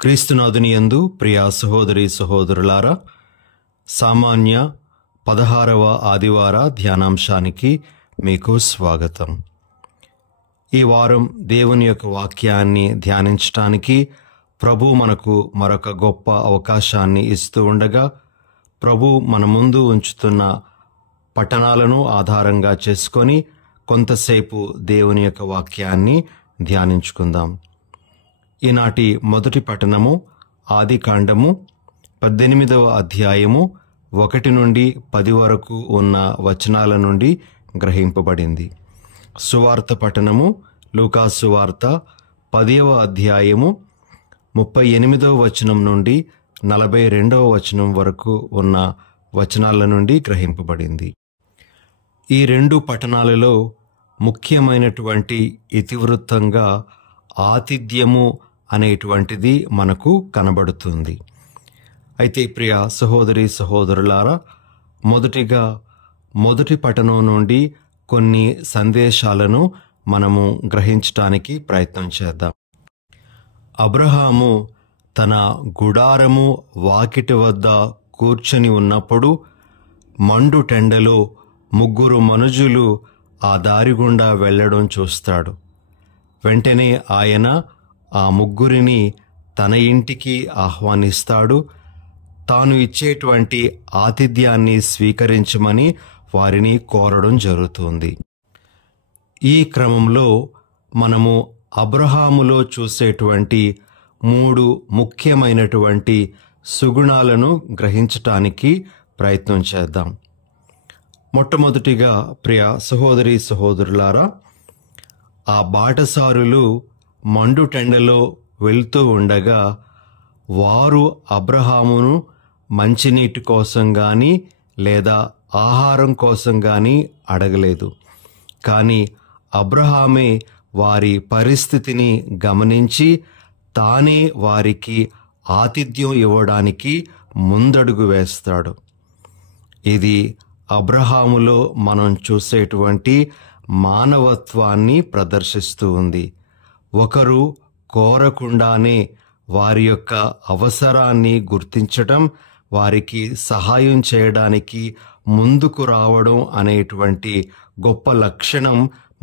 క్రీస్తునాథుని యందు ప్రియ సహోదరి సహోదరులారా, సామాన్య 16వ ఆదివార ధ్యానాంశానికి మీకు స్వాగతం. ఈ వారం దేవుని యొక్క వాక్యాన్ని ధ్యానించటానికి ప్రభు మనకు మరొక గొప్ప అవకాశాన్ని ఇస్తూ ఉండగా, ప్రభు మన ముందు ఉంచుతున్న పట్టణాలను ఆధారంగా చేసుకొని కొంతసేపు దేవుని యొక్క వాక్యాన్ని ధ్యానించుకుందాం. ఈనాటి మొదటి పట్టణము ఆదికాండము 18వ అధ్యాయము 1 నుండి 10 వరకు ఉన్న వచనాల నుండి గ్రహింపబడింది. సువార్త పట్టణము లూకా సువార్త 10వ అధ్యాయము 38వ వచనం నుండి 42వ వచనం వరకు ఉన్న వచనాల నుండి గ్రహింపబడింది. ఈ రెండు పట్టణాలలో ముఖ్యమైనటువంటి ఇతివృత్తంగా ఆతిథ్యము అనేటువంటిది మనకు కనబడుతుంది. అయితే ప్రియ సహోదరి సహోదరులారా, మొదటిగా మొదటి పట్టణం నుండి కొన్ని సందేశాలను మనము గ్రహించటానికి ప్రయత్నం చేద్దాం. అబ్రహాము తన గుడారము వాకిటి వద్ద కూర్చొని ఉన్నప్పుడు మండు టెండలో 3 మనుజులు ఆ దారి గుండా వెళ్లడం చూస్తాడు. వెంటనే ఆయన ఆ 3 తన ఇంటికి ఆహ్వానిస్తాడు. తాను ఇచ్చేటువంటి ఆతిథ్యాన్ని స్వీకరించమని వారిని కోరడం జరుగుతుంది. ఈ క్రమంలో మనము అబ్రహాములో చూసేటువంటి 3 ముఖ్యమైనటువంటి సుగుణాలను గ్రహించటానికి ప్రయత్నం చేద్దాం. మొట్టమొదటిగా ప్రియ సహోదరి సహోదరులారా, ఆ బాటసారులు మండు టెండలో వెళ్తూ ఉండగా వారు అబ్రహామును మంచినీటి కోసం కానీ లేదా ఆహారం కోసం కానీ అడగలేదు. కానీ అబ్రహామే వారి పరిస్థితిని గమనించి తానే వారికి ఆతిథ్యం ఇవ్వడానికి ముందడుగు వేస్తాడు. ఇది అబ్రహాములో మనం చూసేటువంటి మానవత్వాన్ని ప్రదర్శిస్తూ ఉంది. ఒకరు కోరకుండానే వారి యొక్క అవసరాన్ని గుర్తించటం, వారికి సహాయం చేయడానికి ముందుకు రావడం అనేటువంటి గొప్ప లక్షణం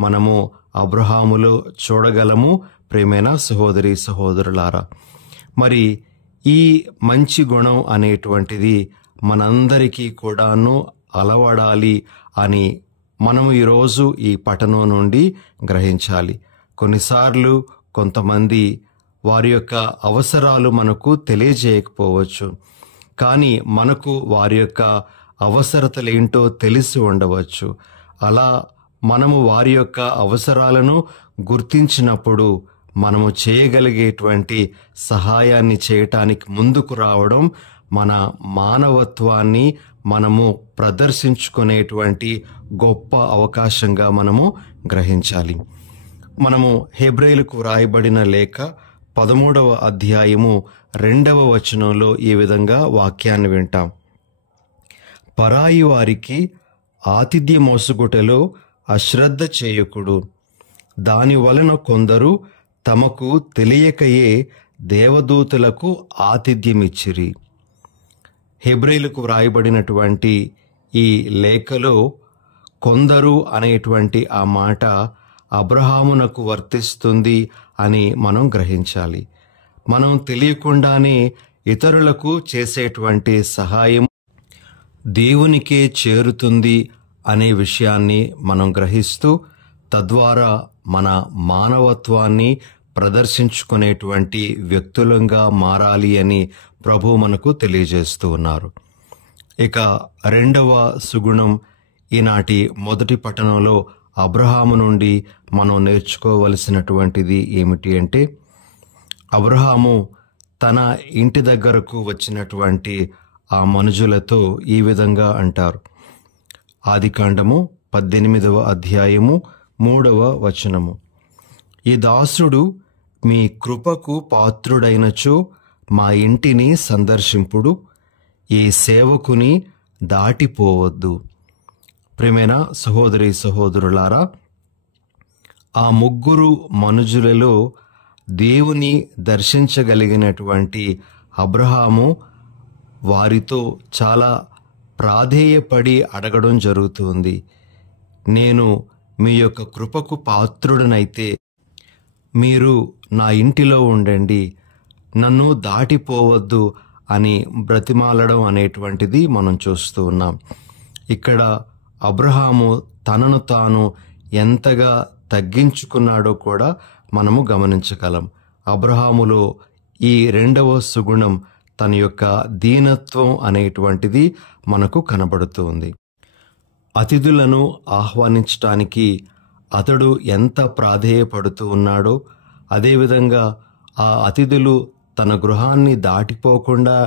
మనము అబ్రహాములో చూడగలము. ప్రియమైన సహోదరి సహోదరులారా, మరి ఈ మంచి గుణం అనేటువంటిది మనందరికీ కూడాను అలవడాలి అని మనము ఈరోజు ఈ పఠనం నుండి గ్రహించాలి. కొన్నిసార్లు కొంతమంది వారి యొక్క అవసరాలు మనకు తెలియజేయకపోవచ్చు, కానీ మనకు వారి యొక్క అవసరతలేంటో తెలిసి ఉండవచ్చు. అలా మనము వారి యొక్క అవసరాలను గుర్తించినప్పుడు మనము చేయగలిగేటువంటి సహాయాన్ని చేయటానికి ముందుకు రావడం మన మానవత్వాన్ని మనము ప్రదర్శించుకునేటువంటి గొప్ప అవకాశంగా మనము గ్రహించాలి. మనము హెబ్రీయులకు వ్రాయబడిన లేఖ 13వ అధ్యాయము 2వ వచనంలో ఈ విధంగా వాక్యాన్ని వింటాం. పరాయి వారికి ఆతిథ్య మోసుగుటలో అశ్రద్ధ చేయకుడు, దాని వలన కొందరు తమకు తెలియకయే దేవదూతలకు ఆతిథ్యమిచ్చిరి. హెబ్రీయులకు వ్రాయబడినటువంటి ఈ లేఖలో కొందరు అనేటువంటి ఆ మాట అబ్రహామునకు వర్తిస్తుంది అని మనం గ్రహించాలి. మనం తెలియకుండానే ఇతరులకు చేసేటువంటి సహాయం దేవునికే చేరుతుంది అనే విషయాన్ని మనం గ్రహిస్తూ తద్వారా మన మానవత్వాన్ని ప్రదర్శించుకునేటువంటి వ్యక్తులంగా మారాలి అని ప్రభు మనకు తెలియజేస్తూ ఉన్నారు. ఇక రెండవ సుగుణం ఈనాటి మొదటి పట్టణంలో అబ్రహాము నుండి మనం నేర్చుకోవలసినటువంటిది ఏమిటి అంటే, అబ్రహాము తన ఇంటి దగ్గరకు వచ్చినటువంటి ఆ మనుజులతో ఈ విధంగా అంటారు. ఆదికాండము 18వ అధ్యాయము 3వ వచనము, ఈ దాసుడు మీ కృపకు పాత్రుడైనచో మా ఇంటిని సందర్శింపుడు, ఈ సేవకుని దాటిపోవద్దు. ప్రియమైన సహోదరి సహోదరులారా, ఆ 3 మనుజులలో దేవుని దర్శించగలిగినటువంటి అబ్రహాము వారితో చాలా ప్రాధేయపడి అడగడం జరుగుతుంది. నేను మీ యొక్క కృపకు పాత్రుడనైతే మీరు నా ఇంటిలో ఉండండి, నన్ను దాటిపోవద్దు అని బ్రతిమాలడం అనేటువంటిది మనం చూస్తూ ఉన్నాం. ఇక్కడ అబ్రహాము తనను తాను ఎంతగా తగ్గించుకున్నాడో కూడా మనము గమనించగలం. అబ్రహాములో ఈ రెండవ సుగుణం తన యొక్క దీనత్వం అనేటువంటిది మనకు కనబడుతుంది. అతిథులను ఆహ్వానించటానికి అతడు ఎంత ప్రాధేయపడుతూ ఉన్నాడో, అదేవిధంగా ఆ అతిథులు తన గృహాన్ని దాటిపోకుండా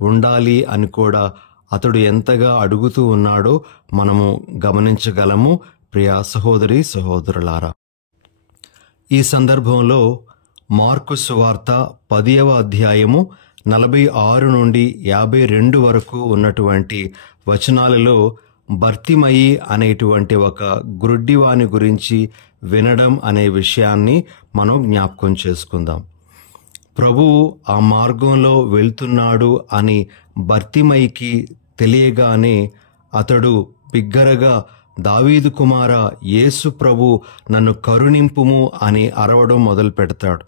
ఉండాలి అని కూడా అతడు ఎంతగా అడుగుతూ ఉన్నాడో మనము గమనించగలము. ప్రియ సహోదరి సహోదరులారా, ఈ సందర్భంలో మార్కు సువార్త 10వ అధ్యాయము 46 నుండి 52 వరకు ఉన్నటువంటి వచనాలలో బర్తిమయి అనేటువంటి ఒక గ్రుడ్డివాని గురించి వినడం అనే విషయాన్ని మనం జ్ఞాపకం చేసుకుందాం. ప్రభువు ఆ మార్గంలో వెళ్తున్నాడు అని బర్తిమయికి తెలియగానే అతడు బిగ్గరగా, దావీదు కుమార యేసు ప్రభు, నన్ను కరుణింపుము అని అరవడం మొదలు పెడతాడు.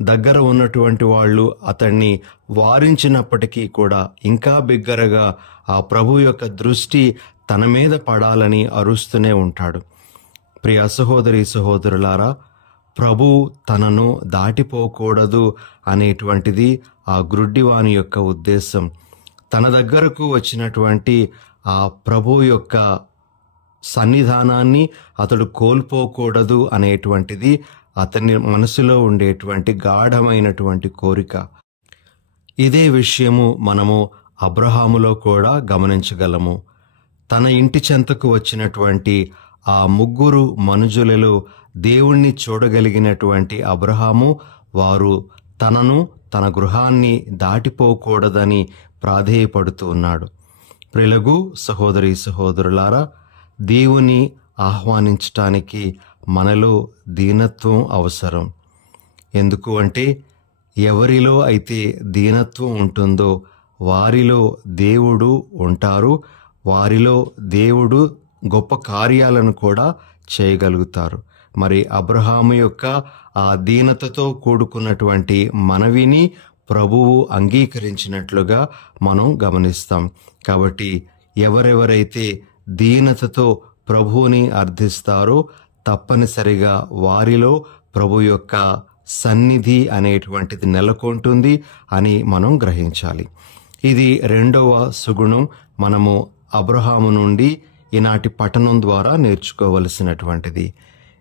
దగ్గర ఉన్నటువంటి వాళ్ళు అతన్ని వారించినప్పటికీ కూడా ఇంకా బిగ్గరగా ఆ ప్రభు యొక్క దృష్టి తన మీద పడాలని అరుస్తూనే ఉంటాడు. ప్రియ సహోదరి సహోదరులారా, ప్రభు తనను దాటిపోకూడదు అనేటువంటిది ఆ గ్రుడ్డివాని యొక్క ఉద్దేశం. తన దగ్గరకు వచ్చినటువంటి ఆ ప్రభు యొక్క సన్నిధానాన్ని అతడు కోల్పోకూడదు అనేటువంటిది అతని మనసులో ఉండేటువంటి గాఢమైనటువంటి కోరిక. ఇదే విషయము మనము అబ్రహాములో కూడా గమనించగలము. తన ఇంటి చెంతకు వచ్చినటువంటి ఆ ముగ్గురు మనుజులలో దేవుణ్ణి చూడగలిగినటువంటి అబ్రహాము వారు తనను తన గృహాన్ని దాటిపోకూడదని ప్రాధేయపడుతూ ఉన్నాడు. ప్రియులకు సహోదరి సహోదరులారా, దేవుని ఆహ్వానించటానికి మనలో దీనత్వం అవసరం. ఎందుకు అంటే ఎవరిలో అయితే దీనత్వం ఉంటుందో వారిలో దేవుడు ఉంటారు, వారిలో దేవుడు గొప్ప కార్యాలను కూడా చేయగలుగుతారు. మరి అబ్రహాము యొక్క ఆ దీనతతో కూడుకున్నటువంటి మనవిని ప్రభువు అంగీకరించినట్లుగా మనం గమనిస్తాం. కాబట్టి ఎవరెవరైతే దీనతతో ప్రభువుని అర్థిస్తారో తప్పనిసరిగా వారిలో ప్రభు యొక్క సన్నిధి అనేటువంటిది నెలకొంటుంది అని మనం గ్రహించాలి. ఇది రెండవ సుగుణం మనము అబ్రహాము నుండి ఈనాటి పఠనం ద్వారా నేర్చుకోవలసినటువంటిది.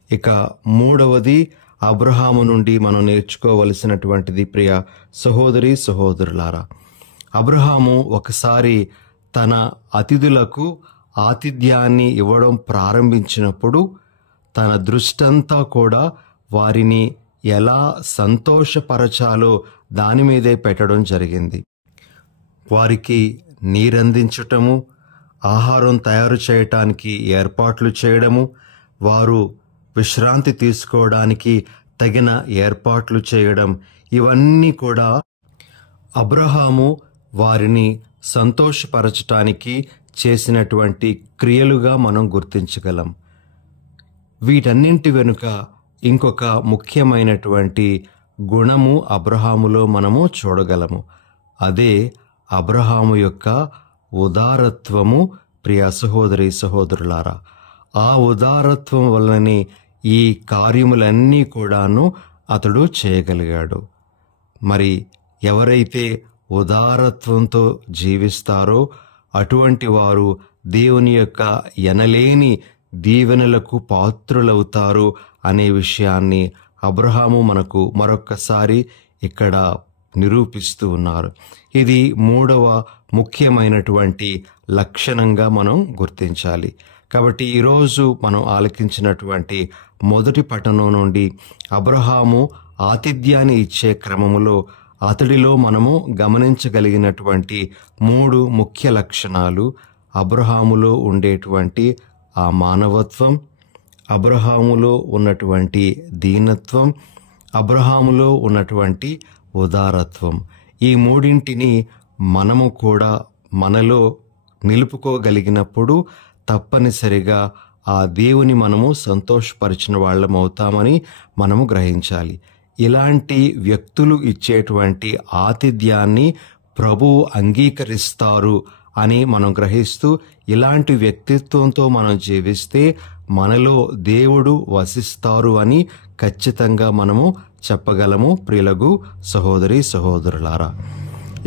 ఇక మూడవది అబ్రహాము నుండి మనం నేర్చుకోవలసినటువంటిది, ప్రియ సహోదరి సహోదరులారా, అబ్రహాము ఒకసారి తన అతిథులకు ఆతిథ్యాన్ని ఇవ్వడం ప్రారంభించినప్పుడు తన దృష్టంతా కూడా వారిని ఎలా సంతోషపరచాలో దాని మీదే పెట్టడం జరిగింది. వారికి నీరందించటము, ఆహారం తయారు చేయటానికి ఏర్పాట్లు చేయడము, వారు విశ్రాంతి తీసుకోవడానికి తగిన ఏర్పాట్లు చేయడం, ఇవన్నీ కూడా అబ్రహాము వారిని సంతోషపరచటానికి చేసినటువంటి క్రియలుగా మనం గుర్తించగలం. వీటన్నింటి వెనుక ఇంకొక ముఖ్యమైనటువంటి గుణము అబ్రహాములో మనము చూడగలము. అదే అబ్రహాము యొక్క ఉదారత్వము. ప్రియ సహోదరి సహోదరులారా, ఆ ఉదారత్వం వల్లనే ఈ కార్యములన్నీ కూడాను అతడు చేయగలిగాడు. మరి ఎవరైతే ఉదారత్వంతో జీవిస్తారో అటువంటి వారు దేవుని యొక్క ఎనలేని దీవెనలకు పాత్రులవుతారు అనే విషయాన్ని అబ్రహాము మనకు మరొక్కసారి ఇక్కడ నిరూపిస్తూ ఉన్నారు. ఇది మూడవ ముఖ్యమైనటువంటి లక్షణంగా మనం గుర్తించాలి. కాబట్టి ఈరోజు మనం ఆలకించినటువంటి మొదటి పఠనం నుండి అబ్రహాము ఆతిథ్యాన్ని ఇచ్చే క్రమములో అతడిలో మనము గమనించగలిగినటువంటి మూడు ముఖ్య లక్షణాలు: అబ్రహాములో ఉండేటువంటి ఆ మానవత్వం, అబ్రహాములో ఉన్నటువంటి దీనత్వం, అబ్రహాములో ఉన్నటువంటి ఉదారత్వం, ఈ మూడింటిని మనము కూడా మనలో నిలుపుకోగలిగినప్పుడు తప్పనిసరిగా ఆ దేవుని మనము సంతోషపరిచిన వాళ్ళం అవుతామని మనము గ్రహించాలి. ఇలాంటి వ్యక్తులు ఇచ్చేటువంటి ఆతిథ్యాన్ని ప్రభువు అంగీకరిస్తారు అని మనం గ్రహిస్తూ ఇలాంటి వ్యక్తిత్వంతో మనం జీవిస్తే మనలో దేవుడు వసిస్తారు అని ఖచ్చితంగా మనము చెప్పగలము. ప్రియులకు సహోదరి సహోదరులారా,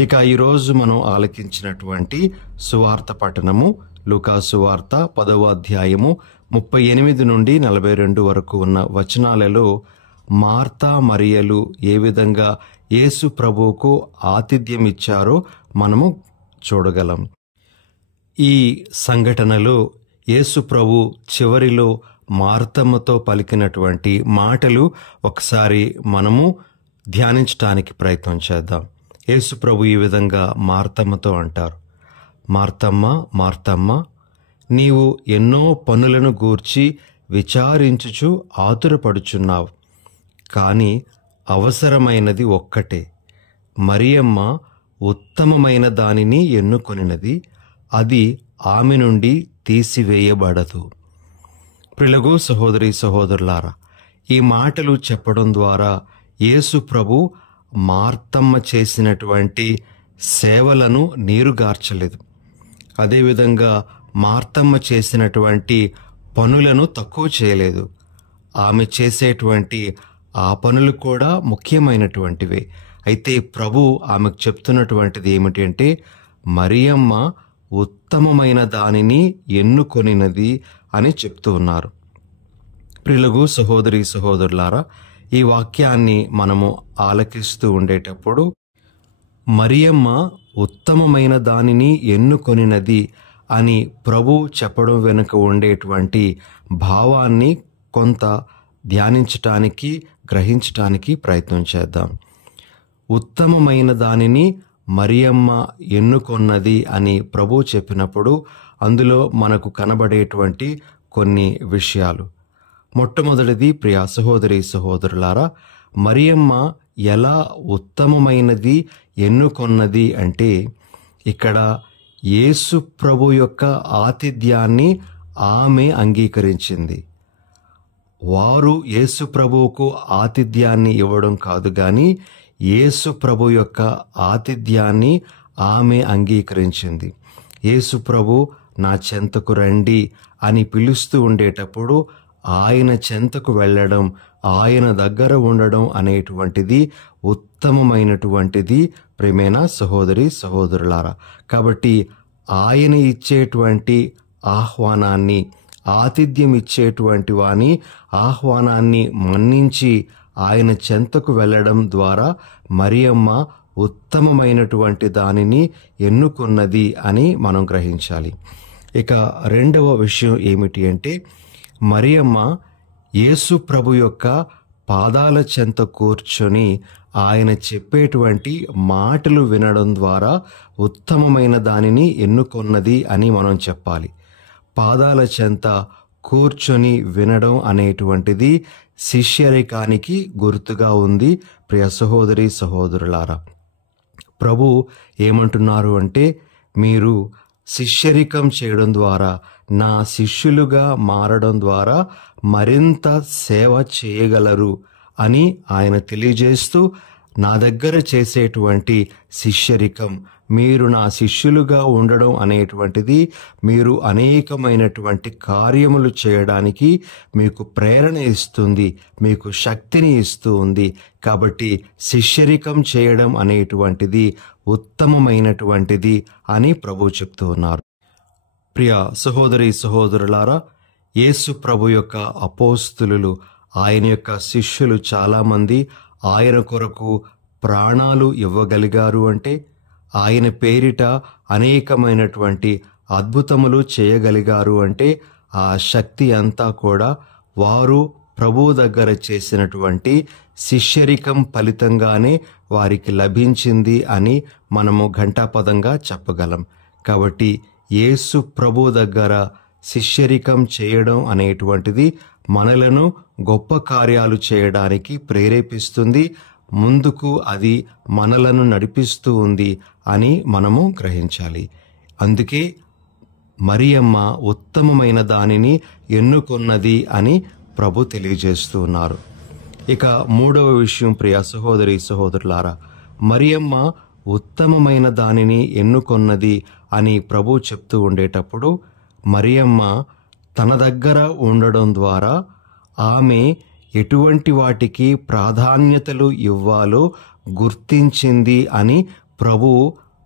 ఇక ఈరోజు మనం ఆలకించినటువంటి సువార్త పఠనము లూకా సువార్త 10వ అధ్యాయము 38 నుండి 42 వరకు ఉన్న వచనాలలో మార్తా మరియలు ఏ విధంగా యేసు ప్రభువుకు ఆతిథ్యం ఇచ్చారో మనము చూడగలం. ఈ సంఘటనలో యేసు ప్రభు చివరిలో మార్తమ్మతో పలికినటువంటి మాటలు ఒకసారి మనము ధ్యానించడానికి ప్రయత్నం చేద్దాం. యేసు ప్రభు ఈ విధంగా మార్తమ్మతో అంటారు, మార్తమ్మ మార్తమ్మ, నీవు ఎన్నో పనులను గూర్చి విచారించుచు ఆతురపడుచున్నావు, కానీ అవసరమైనది ఒక్కటే. మరియమ్మ ఉత్తమమైన దానిని ఎన్నుకొనినది, అది ఆమె నుండి తీసివేయబడదు. ప్రియులకు సహోదరి సహోదరులారా, ఈ మాటలు చెప్పడం ద్వారా యేసు ప్రభు మార్తమ్మ చేసినటువంటి సేవలను నీరుగార్చలేదు. అదేవిధంగా మార్తమ్మ చేసినటువంటి పనులను తక్కువ చేయలేదు. ఆమె చేసేటువంటి ఆ పనులు కూడా ముఖ్యమైనటువంటివే. అయితే ప్రభు ఆమెకు చెప్తున్నటువంటిది ఏమిటంటే, మరియమ్మ ఉత్తమమైన దానిని ఎన్నుకొనినది అని చెప్తూ ఉన్నారు. ప్రియులకు సహోదరి సహోదరులారా, ఈ వాక్యాన్ని మనము ఆలకిస్తూ ఉండేటప్పుడు మరియమ్మ ఉత్తమమైన దానిని ఎన్నుకొనినది అని ప్రభు చెప్పడం వెనుక ఉండేటువంటి భావాన్ని కొంత ధ్యానించటానికి గ్రహించటానికి ప్రయత్నం చేద్దాం. ఉత్తమమైన దానిని మరియమ్మ ఎన్నుకొన్నది అని ప్రభు చెప్పినప్పుడు అందులో మనకు కనబడేటువంటి కొన్ని విషయాలు. మొట్టమొదటిది, ప్రియ సహోదరి సహోదరులారా, మరియమ్మ ఎలా ఉత్తమమైనది ఎన్నుకొన్నది అంటే, ఇక్కడ యేసు ప్రభు యొక్క ఆతిథ్యాన్ని ఆమె అంగీకరించింది. వారు యేసు ప్రభువుకు ఆతిథ్యాన్ని ఇవ్వడం కాదు, కానీ యేసు ప్రభు యొక్క ఆతిథ్యాన్ని ఆమె అంగీకరించింది. యేసు ప్రభు నా చెంతకు రండి అని పిలుస్తూ ఉండేటప్పుడు ఆయన చెంతకు వెళ్ళడం, ఆయన దగ్గర ఉండడం అనేటువంటిది ఉత్తమమైనటువంటిది. ప్రియమైన సహోదరి సహోదరులారా, కాబట్టి ఆయన ఇచ్చేటువంటి ఆహ్వానాన్ని, ఆతిథ్యం ఇచ్చేటువంటి వాని ఆహ్వానాన్ని మన్నించి ఆయన చెంతకు వెళ్ళడం ద్వారా మరియమ్మ ఉత్తమమైనటువంటి దానిని ఎన్నుకున్నది అని మనం గ్రహించాలి. ఇక రెండవ విషయం ఏమిటి అంటే, మరియమ్మ యేసు ప్రభు యొక్క పాదాల చెంత కూర్చొని ఆయన చెప్పేటువంటి మాటలు వినడం ద్వారా ఉత్తమమైన దానిని ఎన్నుకొన్నది అని మనం చెప్పాలి. పాదాల చెంత కూర్చొని వినడం అనేటువంటిది శిష్యరికానికి గుర్తుగా ఉంది. ప్రియ సహోదరి సహోదరులారా, ప్రభు ఏమంటున్నారు అంటే, మీరు శిష్యరికం చేయడం ద్వారా, నా శిష్యులుగా మారడం ద్వారా మరింత సేవ చేయగలరు అని ఆయన తెలియజేస్తూ, నా దగ్గర చేసేటువంటి శిష్యరికం, మీరు నా శిష్యులుగా ఉండడం అనేటువంటిది మీరు అనేకమైనటువంటి కార్యములు చేయడానికి మీకు ప్రేరణ ఇస్తుంది, మీకు శక్తిని ఇస్తూ ఉంది. కాబట్టి శిష్యరికం చేయడం అనేటువంటిది ఉత్తమమైనటువంటిది అని ప్రభు చెప్తూ ఉన్నారు. ప్రియ సహోదరి సహోదరులారా, యేసు ప్రభు యొక్క అపోస్తులు, ఆయన యొక్క శిష్యులు చాలామంది ఆయన కొరకు ప్రాణాలు ఇవ్వగలిగారు అంటే, ఆయన పేరిట అనేకమైనటువంటి అద్భుతములు చేయగలిగారు అంటే, ఆ శక్తి అంతా కూడా వారు ప్రభువు దగ్గర చేసినటువంటి శిష్యరికం ఫలితంగానే వారికి లభించింది అని మనము ఘంటాపదంగా చెప్పగలం. కాబట్టి యేసు ప్రభు దగ్గర శిష్యరికం చేయడం అనేటువంటిది మనలను గొప్ప కార్యాలు చేయడానికి ప్రేరేపిస్తుంది, ముందుకు అది మనలను నడిపిస్తూ ఉంది అని మనము గ్రహించాలి. అందుకే మరియమ్మ ఉత్తమమైన దానిని ఎన్నుకొన్నది అని ప్రభు తెలియజేస్తూ ఉన్నారు. ఇక మూడవ విషయం, ప్రియ సహోదరి సహోదరులారా, మరియమ్మ ఉత్తమమైన దానిని ఎన్నుకొన్నది అని ప్రభు చెప్తూ ఉండేటప్పుడు మరియమ్మ తన దగ్గర ఉండడం ద్వారా ఆమె ఎటువంటి వాటికి ప్రాధాన్యతలు ఇవ్వాలో గుర్తించింది అని ప్రభు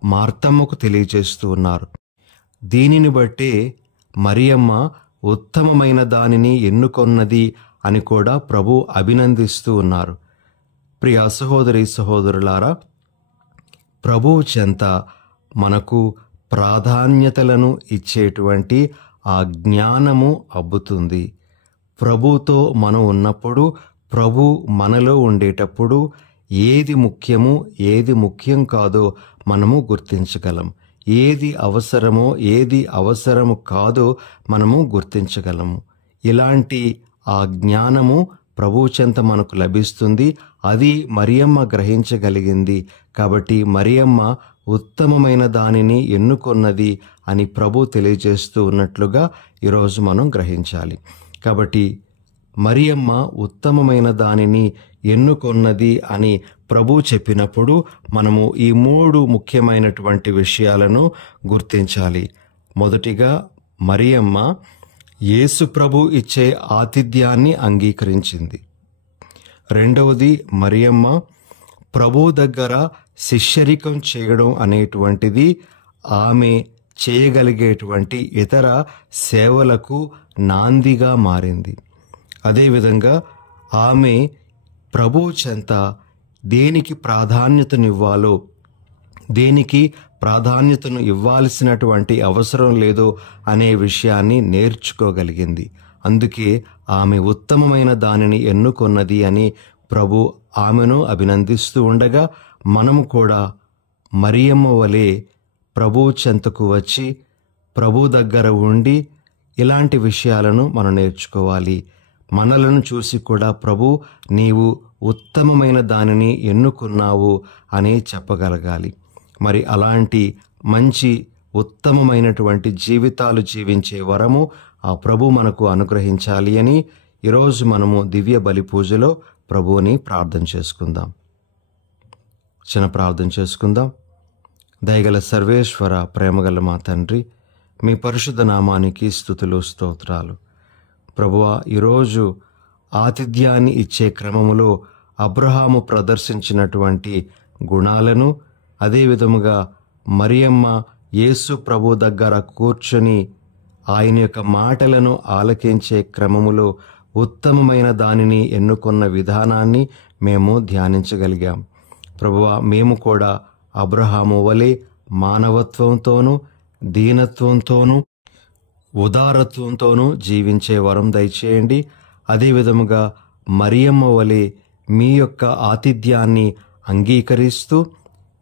మార్తమ్మకు తెలియజేస్తూ ఉన్నారు. దీనిని బట్టే మరియమ్మ ఉత్తమమైన దానిని ఎన్నుకొన్నది అని కూడా ప్రభు అభినందిస్తూ ఉన్నారు. ప్రియ సహోదరి సహోదరులారా, ప్రభువు చెంత మనకు ప్రాధాన్యతలను ఇచ్చేటువంటి ఆ జ్ఞానము అబ్బుతుంది. ప్రభుతో మనం ఉన్నప్పుడు, ప్రభు మనలో ఉండేటప్పుడు ఏది ముఖ్యము ఏది ముఖ్యం కాదో మనము గుర్తించగలం. ఏది అవసరమో ఏది అవసరము కాదో మనము గుర్తించగలము. ఇలాంటి ఆ జ్ఞానము ప్రభు చెంత మనకు లభిస్తుంది. అది మరియమ్మ గ్రహించగలిగింది. కాబట్టి మరియమ్మ ఉత్తమమైన దానిని ఎన్నుకొన్నది అని ప్రభు తెలియజేస్తూ ఉన్నట్లుగా ఈరోజు మనం గ్రహించాలి. కాబట్టి మరియమ్మ ఉత్తమమైన దానిని ఎన్నుకొన్నది అని ప్రభు చెప్పినప్పుడు మనము ఈ 3 ముఖ్యమైనటువంటి విషయాలను గుర్తించాలి. మొదటిగా, మరియమ్మ యేసు ప్రభు ఇచ్చే ఆతిథ్యాన్ని అంగీకరించింది. రెండవది, మరియమ్మ ప్రభు దగ్గర శిష్యరికం చేయడం అనేటువంటిది ఆమె చేయగలిగేటువంటి ఇతర సేవలకు నాందిగా మారింది. అదేవిధంగా ఆమె ప్రభు చెంత దేనికి ప్రాధాన్యతనివ్వాలో, దేనికి ప్రాధాన్యతను ఇవ్వాల్సినటువంటి అవసరం లేదో అనే విషయాన్ని నేర్చుకోగలిగింది. అందుకే ఆమె ఉత్తమమైన దానిని ఎన్నుకొన్నది అని ప్రభు ఆమెను అభినందిస్తూ ఉండగా, మనము కూడా మరియమ్మ వలె ప్రభు చెంతకు వచ్చి ప్రభు దగ్గర ఉండి ఇలాంటి విషయాలను మనం నేర్చుకోవాలి. మనలను చూసి కూడా ప్రభు నీవు ఉత్తమమైన దానిని ఎన్నుకున్నావు అని చెప్పగలగాలి. మరి అలాంటి మంచి ఉత్తమమైనటువంటి జీవితాలు జీవించే వరము ఆ ప్రభు మనకు అనుగ్రహించాలి అని ఈరోజు మనము దివ్య బలి పూజలో ప్రభువుని ప్రార్థన చేసుకుందాం. చిన్న ప్రార్థన చేసుకుందాం. దయగల సర్వేశ్వర, ప్రేమగల మా తండ్రి, మీ పరిశుద్ధ నామానికి స్తుతులు స్తోత్రాలు. ప్రభువా, ఈరోజు ఆతిథ్యాన్ని ఇచ్చే క్రమములో అబ్రహాము ప్రదర్శించినటువంటి గుణాలను, అదేవిధముగా మరియమ్మ యేసు ప్రభు దగ్గర కూర్చొని ఆయన యొక్క మాటలను ఆలకించే క్రమములో ఉత్తమమైన దానిని ఎన్నుకొన్న విధానాన్ని మేము ధ్యానించగలిగాం. ప్రభువా, మేము కూడా అబ్రహాము వలె మానవత్వంతోనూ దీనత్వంతోనూ ఉదారత్వంతోనూ జీవించే వరం దయచేయండి. అదేవిధముగా మరియమ్మ వలె మీ యొక్క ఆతిథ్యాన్ని అంగీకరిస్తూ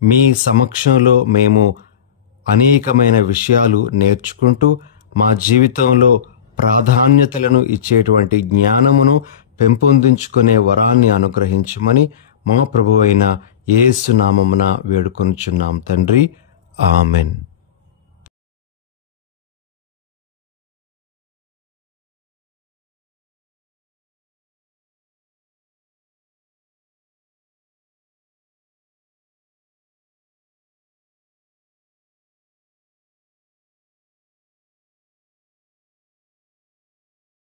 మీ సమక్షంలో మేము అనేకమైన విషయాలు నేర్చుకుంటూ మా జీవితంలో ప్రాధాన్యతలను ఇచ్చేటువంటి జ్ఞానమును పెంపొందించుకునే వరాన్ని అనుగ్రహించమని మా ప్రభువైన యేసు నామమున వేడుకొనుచున్నాం తండ్రి. ఆమెన్.